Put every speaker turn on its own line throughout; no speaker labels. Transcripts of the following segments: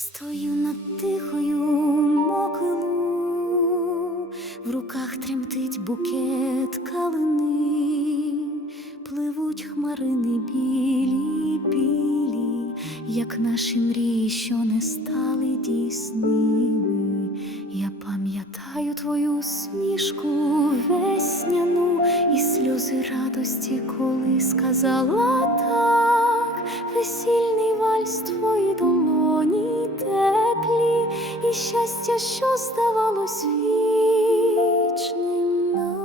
Стою над тихою могилу, в руках тремтить букет калини, пливуть хмарини білі, білі, як наші мрії, що не стали дійсними. Я пам'ятаю твою смішку весняну і сльози радості, коли сказала так, весільний вальс твої долоні що здавалось вічним нам.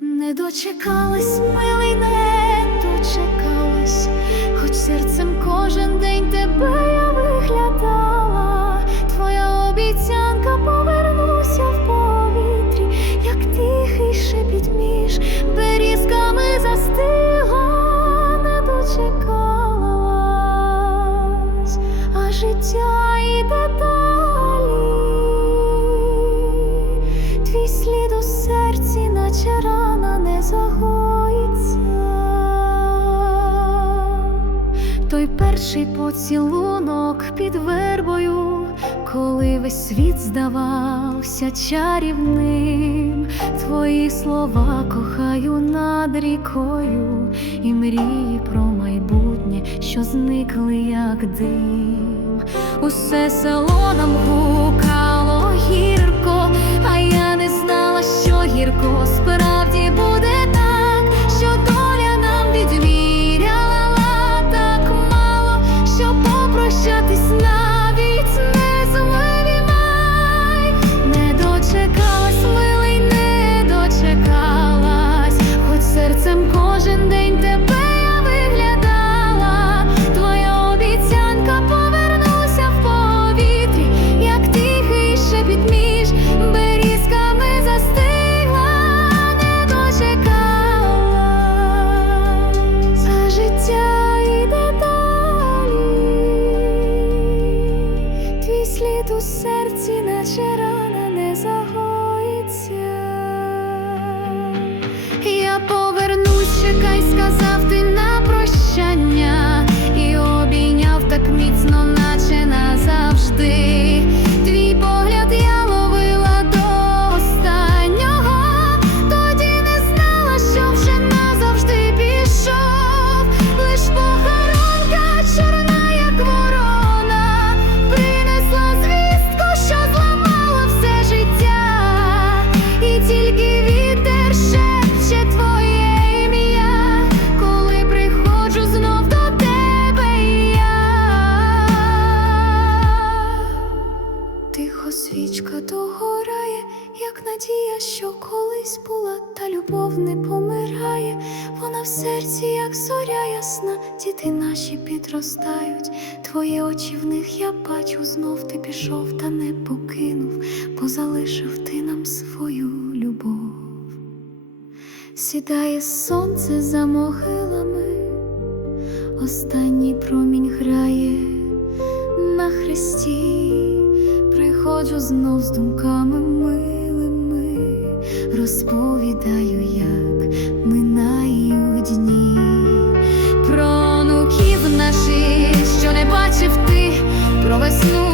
Не дочекались, милий, не дочекались, хоч серцем кожен день тебе я виглядала, твоя обіцянка життя іде далі. Твій слід у серці, наче рана не загоїться. Той перший поцілунок під вербою, коли весь світ здавався чарівним, твої слова кохаю над рікою, і мрії про майбутнє, що зникли, як дим. Усе село нам гукало гірко, а я не знала, що гірко. Справді Слід у серці, наче рана догорає, як надія, що колись була, та любов не помирає, вона в серці, як зоря ясна, діти наші підростають, твої очі в них я бачу, знов ти пішов, та не покинув, бо залишив ти нам свою любов. Сідає сонце за могилами, останній промінь грає на хресті, приходжу знов з думками милими, розповідаю, як минають дні. Про онуків наших, що не бачив ти, про весну